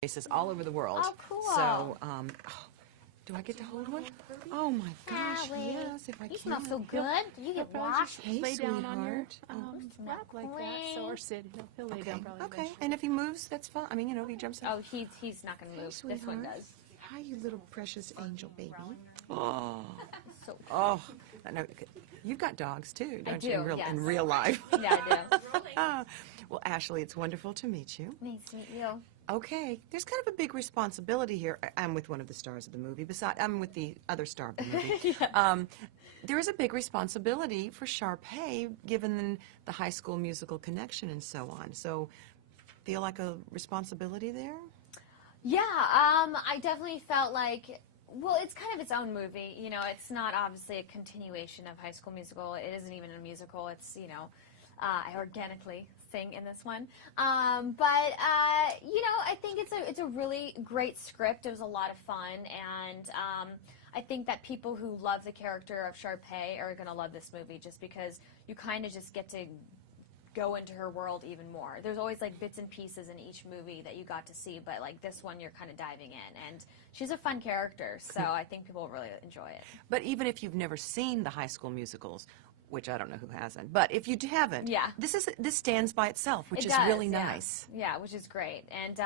basis all over the world. Oh, cool. So, do I get to hold one? Oh my gosh, yes, if I can. You smell so good. Did you get washed? Hey, lay down on your sweetheart. lap like that. So, or sit. He'll lay down probably. Okay, eventually. and if he moves, that's fine. I mean, you know, if he jumps out. Oh, he's not going to move. This one does. Hi, you little precious angel baby. Oh, So no, you've got dogs too, don't do, you? yes. In real life. yeah, I do. Well, Ashley, it's wonderful to meet you. Nice to meet you. Okay, there's kind of a big responsibility here. I'm with one of the stars of the movie. I'm with the other star of the movie. There is a big responsibility for Sharpay, given the High School Musical connection and so on. So, feel like a responsibility there? Yeah, I definitely felt like, well, it's kind of its own movie. You know, it's not obviously a continuation of High School Musical. It isn't even a musical. It's, you know, I organically sing in this one. But you know, I think it's a really great script. It was a lot of fun, and I think that people who love the character of Sharpay are going to love this movie just because you kind of just get to go into her world even more. There's always like bits and pieces in each movie that you got to see, but like this one you're kind of diving in, and she's a fun character, so I think people will really enjoy it. But even if you've never seen the High School Musicals, which I don't know who hasn't, but if you haven't, Yeah. this stands by itself, which It is does, really yeah. nice. Yeah, which is great. And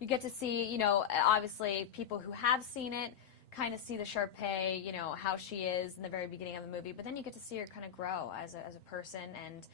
you get to see, you know, obviously people who have seen it kind of see the Sharpay, you know, how she is in the very beginning of the movie, but then you get to see her kind of grow as a person, and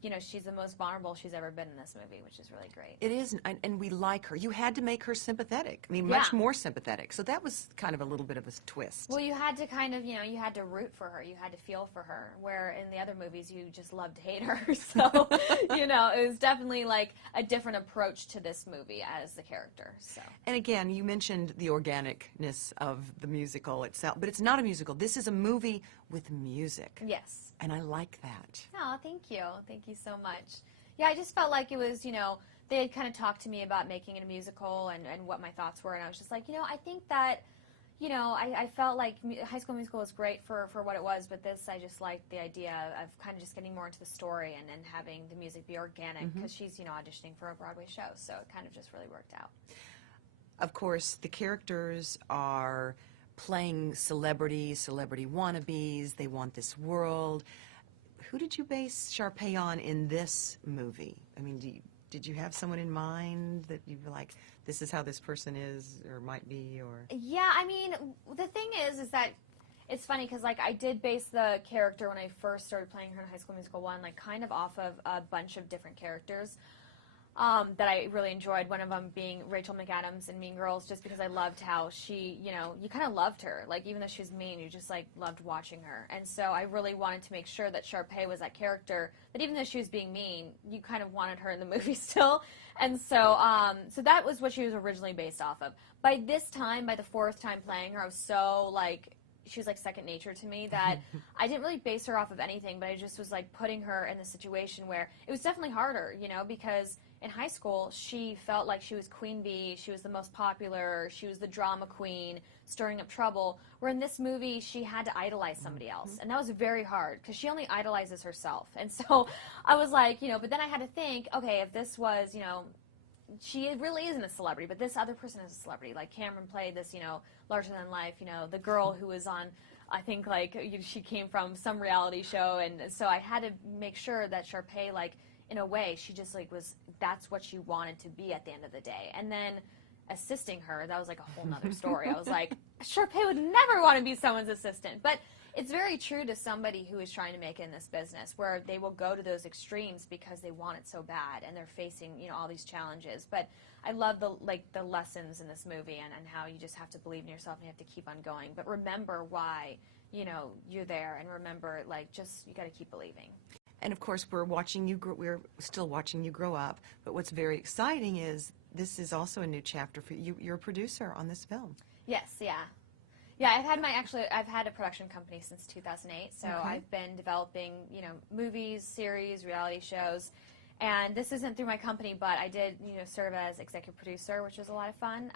you know, she's the most vulnerable she's ever been in this movie, which is really great. It is, and we like her. You had to make her sympathetic. I mean, much more sympathetic. So that was kind of a little bit of a twist. Well, you had to kind of, you know, you had to root for her. You had to feel for her, where in the other movies you just loved to hate her. So, you know, it was definitely like a different approach to this movie as the character. So. And again, you mentioned the organicness of the musical itself, but it's not a musical. This is a movie with music. Yes. And I like that. Oh, thank you. Thank you so much. Yeah, I just felt like it was, you know, they had kind of talked to me about making it a musical and what my thoughts were, and I was just like, you know, I think that, you know, I felt like High School Musical was great for what it was, but this, I just liked the idea of kind of just getting more into the story and having the music be organic, because she's, you know, auditioning for a Broadway show, so it kind of just really worked out. Of course, the characters are playing celebrity wannabes. They want this world. Who did you base Sharpay on in this movie? I mean, did you have someone in mind that you were like, this is how this person is or might be? Or Yeah, I mean, the thing is that it's funny because, like, I did base the character when I first started playing her in High School Musical 1, like, kind of off of a bunch of different characters that I really enjoyed. One of them being Rachel McAdams in Mean Girls, just because I loved how she, you know, you kind of loved her. Like, even though she was mean, you just, like, loved watching her. And so I really wanted to make sure that Sharpay was that character, that even though she was being mean, you kind of wanted her in the movie still. And so, so that was what she was originally based off of. By this time, by the fourth time playing her, I was so, like, she was like second nature to me that I didn't really base her off of anything, but I just was like putting her in the situation where it was definitely harder, you know, because in high school she felt like she was Queen Bee, she was the most popular, she was the drama queen, stirring up trouble, where in this movie she had to idolize somebody else, and that was very hard because she only idolizes herself. And so I was like, you know, but then I had to think, okay, if this was, you know, she really isn't a celebrity, but this other person is a celebrity. Like Cameron played this, you know, larger than life, you know, the girl who was on, I think, like, she came from some reality show, and so I had to make sure that Sharpay, like, in a way, she just, like, was, that's what she wanted to be at the end of the day. And then assisting her, that was, like, a whole nother story. I was like, Sharpay would never want to be someone's assistant. But it's very true to somebody who is trying to make it in this business, where they will go to those extremes because they want it so bad and they're facing, you know, all these challenges. But I love the lessons in this movie, and how you just have to believe in yourself and you have to keep on going. But remember why, you know, you're there, and remember, like, just, you got to keep believing. And of course, we're still watching you grow up. But what's very exciting is this is also a new chapter for you. You're a producer on this film. Yes, yeah. Yeah, I've had a production company since 2008, so Okay. I've been developing, you know, movies, series, reality shows, and this isn't through my company, but I did, you know, serve as executive producer, which was a lot of fun.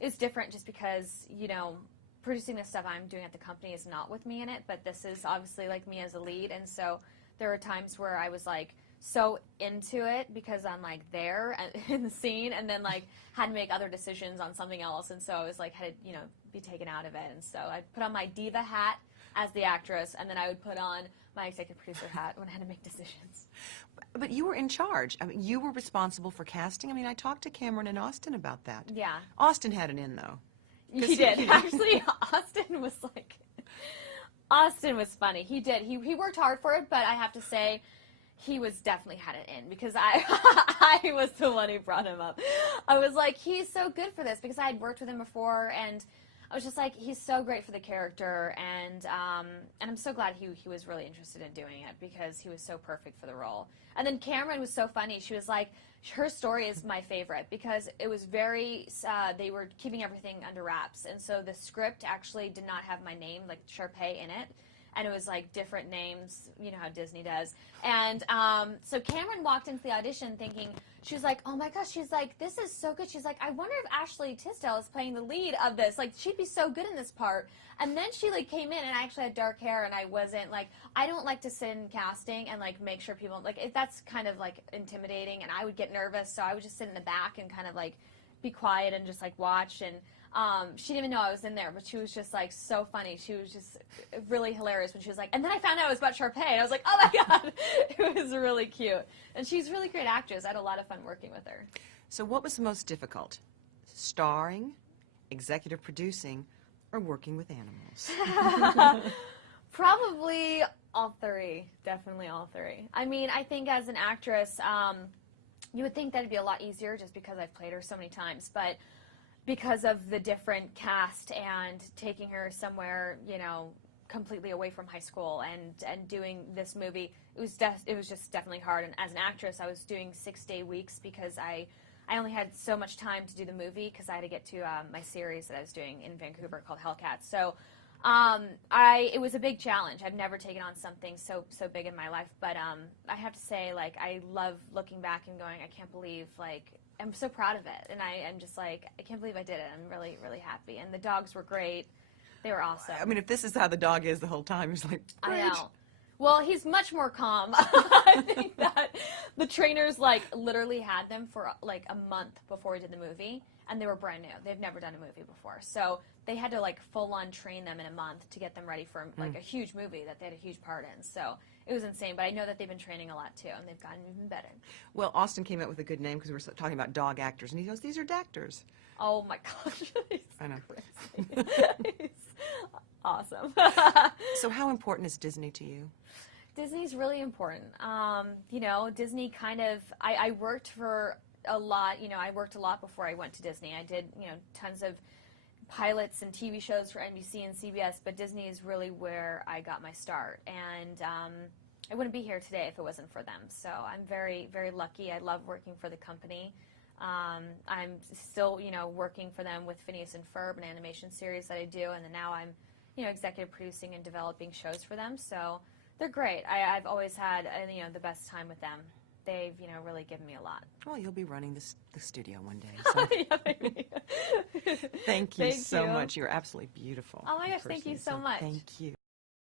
It was different just because, you know, producing the stuff I'm doing at the company is not with me in it, but this is obviously like me as a lead, and so there were times where I was like, so into it because I'm like there in the scene, and then like had to make other decisions on something else, and so I was like had to be taken out of it, and so I put on my diva hat as the actress, and then I would put on my executive producer hat when I had to make decisions. But you were in charge. I mean, you were responsible for casting. I mean, I talked to Cameron and Austin about that. Yeah. Austin had an in, though. He did. Actually, Austin was funny. He did. He worked hard for it, but I have to say, he was definitely had it in because I was the one who brought him up. I was like, he's so good for this because I had worked with him before, and I was just like, he's so great for the character, and I'm so glad he was really interested in doing it because he was so perfect for the role. And then Cameron was so funny. She was like, her story is my favorite because it was very, they were keeping everything under wraps, and so the script actually did not have my name, like Sharpay, in it. And it was like different names, you know how Disney does. And so Cameron walked into the audition thinking, she was like, oh my gosh, she's like, this is so good. She's like, I wonder if Ashley Tisdale is playing the lead of this. Like, she'd be so good in this part. And then she like came in, and I actually had dark hair, and I wasn't like, I don't like to sit in casting and like make sure people, like, that's kind of like intimidating, and I would get nervous, so I would just sit in the back and kind of like be quiet and just like watch. And she didn't even know I was in there, but she was just like so funny. She was just really hilarious when she was like, and then I found out it was about Sharpay, and I was like, oh my God, it was really cute. And she's a really great actress. I had a lot of fun working with her. So what was the most difficult? Starring, executive producing, or working with animals? Probably all three. Definitely all three. I mean, I think as an actress, you would think that it'd be a lot easier just because I've played her so many times, but because of the different cast and taking her somewhere, completely away from high school and doing this movie, it was just definitely hard. And as an actress, I was doing 6-day weeks because I only had so much time to do the movie because I had to get to my series that I was doing in Vancouver called Hellcats. So it was a big challenge. I've never taken on something so big in my life, but I have to say, like, I love looking back and going, I can't believe, like, I'm so proud of it, and I'm just like, I can't believe I did it. I'm really, really happy, and the dogs were great. They were awesome. I mean, if this is how the dog is the whole time, he's like, great. I know. Well, he's much more calm. I think that the trainers, like, literally had them for, like, a month before we did the movie, and they were brand new. They've never done a movie before. So they had to, like, full-on train them in a month to get them ready for, like, a huge movie that they had a huge part in. So it was insane, but I know that they've been training a lot, too, and they've gotten even better. Well, Austin came up with a good name because we were talking about dog actors, and he goes, these are dactors. Oh, my gosh. I know. Crazy. He's awesome. So how important is Disney to you? Disney's really important. Disney kind of, I worked for a lot, I worked a lot before I went to Disney. I did, tons of pilots and TV shows for NBC and CBS, but Disney is really where I got my start. And I wouldn't be here today if it wasn't for them. So I'm very, very lucky. I love working for the company. I'm still, working for them with Phineas and Ferb, an animation series that I do, and then now I'm, executive producing and developing shows for them. So they're great. I've always had, the best time with them. They've, really given me a lot. Well, you'll be running the studio one day. So. Yeah, maybe. Thank you so much. You're absolutely beautiful. Oh my gosh, thank you so much. Thank you.